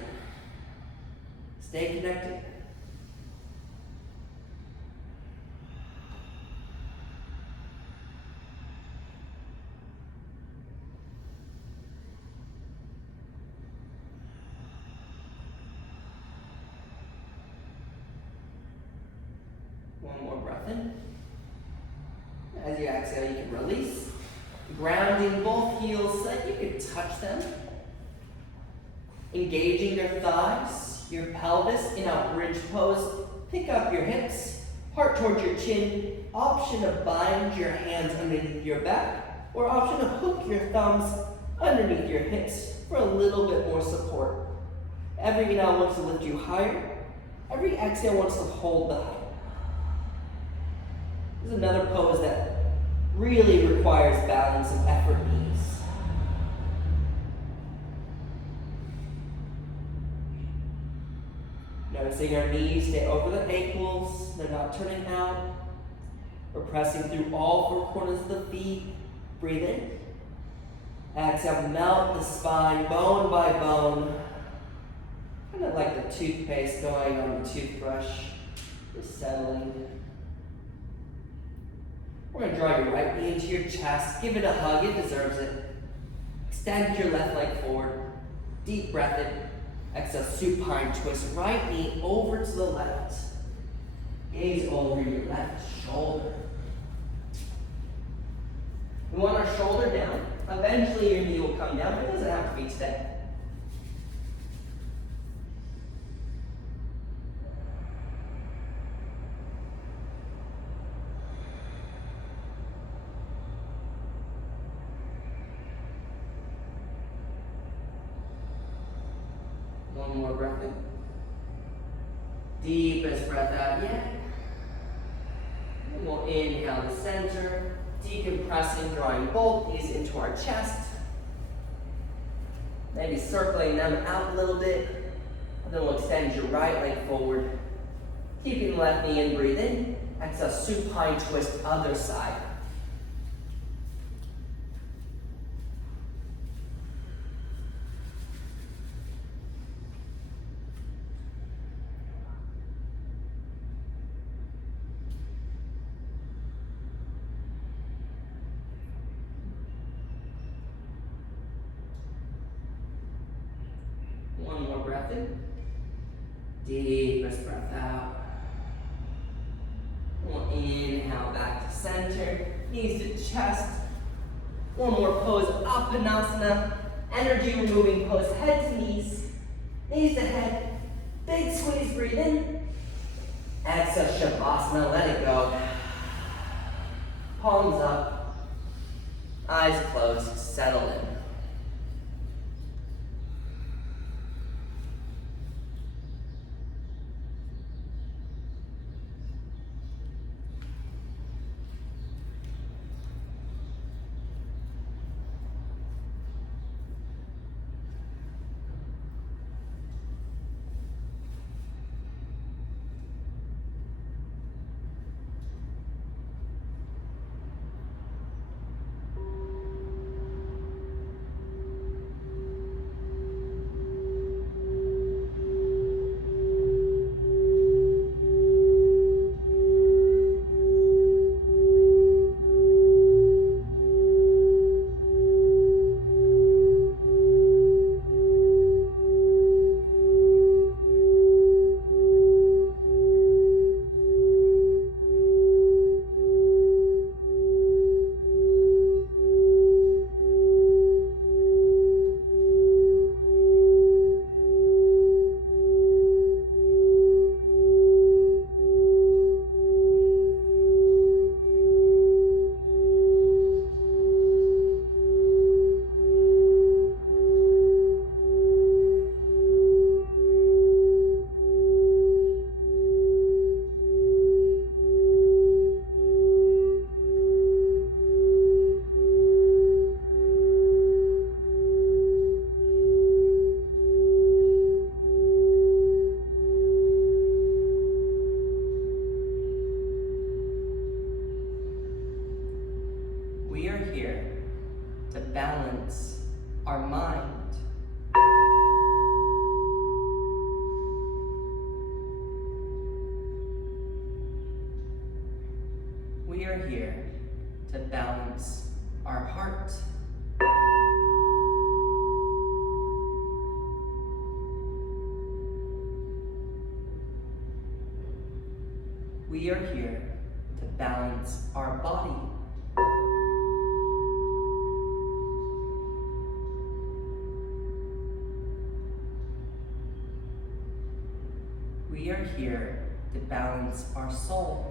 Stay connected. One more breath in. As you exhale, you can release. Grounding both heels so that you can touch them. Engaging your thighs, your pelvis in a bridge pose. Pick up your hips, heart towards your chin. Option to bind your hands underneath your back, or option to hook your thumbs underneath your hips for a little bit more support. Every inhale wants to lift you higher. Every exhale wants to hold the height. This is another pose that really requires balance of effort and ease. Noticing our knees stay over the ankles, they're not turning out. We're pressing through all 4 corners of the feet. Breathe in. Exhale, melt the spine bone by bone. Kind of like the toothpaste going on the toothbrush. Just settling. We're going to draw your right knee into your chest. Give it a hug, it deserves it. Extend your left leg forward. Deep breath in. Exhale, supine twist. Right knee over to the left. Gaze over your left shoulder. We want our shoulder down. Eventually your knee will come down, but it doesn't have to be today. One more breath in. Deepest breath out yet. And we'll inhale the center, decompressing, drawing both knees into our chest. Maybe circling them out a little bit. And then we'll extend your right leg forward. Keeping the left knee in, breathe in. Exhale, supine twist, other side. One more breath in. Deepest breath out. We'll inhale back to center, knees to chest. One more pose of Apanasana. Energy removing pose, head to knees to head. Big squeeze, breathe in. Exhale, Shavasana, let it go. Palms up, eyes closed, settle in. are here to balance our heart. We are here to balance our body. We are here to balance our soul.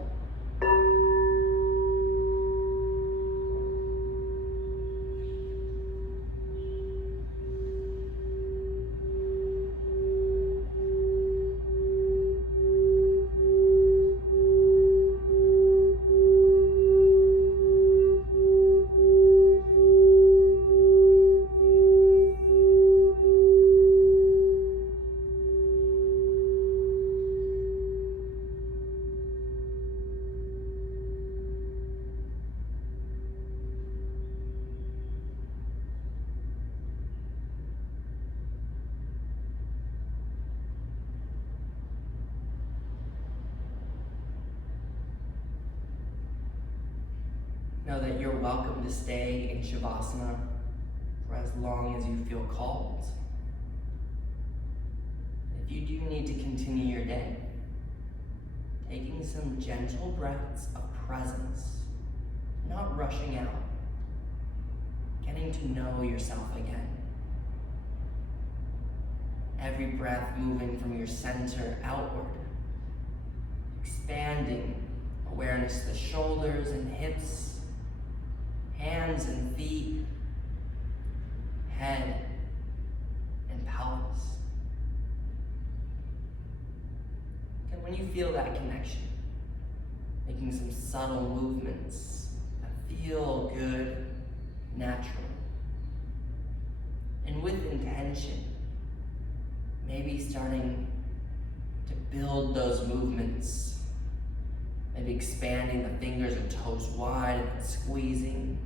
Know that you're welcome to stay in Shavasana for as long as you feel called. If you do need to continue your day, taking some gentle breaths of presence, not rushing out, getting to know yourself again. Every breath moving from your center outward, expanding awareness to the shoulders and hips, hands and feet, head and pelvis. And when you feel that connection, making some subtle movements that feel good, natural. And with intention, maybe starting to build those movements, maybe expanding the fingers and toes wide and squeezing.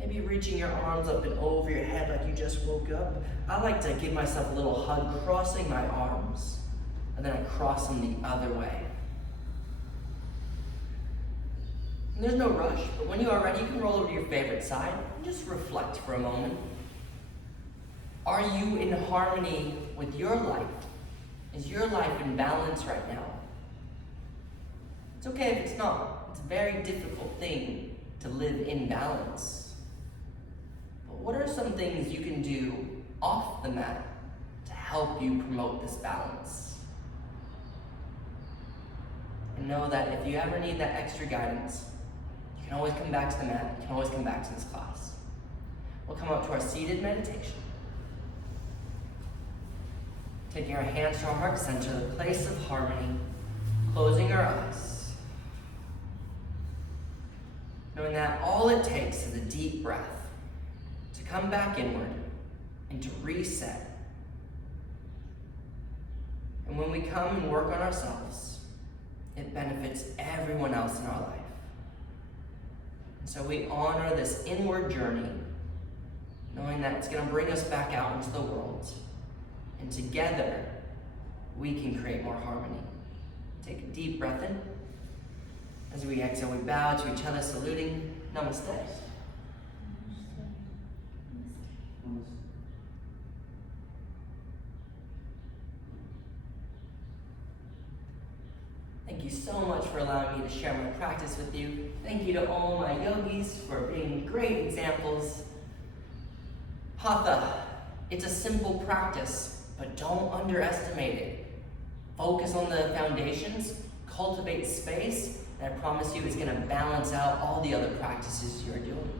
Maybe reaching your arms up and over your head like you just woke up. I like to give myself a little hug, crossing my arms, and then I cross them the other way. And there's no rush, but when you are ready, you can roll over to your favorite side and just reflect for a moment. Are you in harmony with your life? Is your life in balance right now? It's okay if it's not. It's a very difficult thing to live in balance. But what are some things you can do off the mat to help you promote this balance? And know that if you ever need that extra guidance, you can always come back to the mat. You can always come back to this class. We'll come up to our seated meditation. Taking our hands to our heart center, the place of harmony, closing our eyes. Knowing that all it takes is a deep breath to come back inward and to reset. And when we come and work on ourselves, it benefits everyone else in our life. And so we honor this inward journey, knowing that it's going to bring us back out into the world. And together, we can create more harmony. Take a deep breath in. As we exhale, we bow to each other, saluting. Namaste. Thank you so much for allowing me to share my practice with you. Thank you to all my yogis for being great examples. Hatha, it's a simple practice, but don't underestimate it. Focus on the foundations, cultivate space, and I promise you it's going to balance out all the other practices you're doing.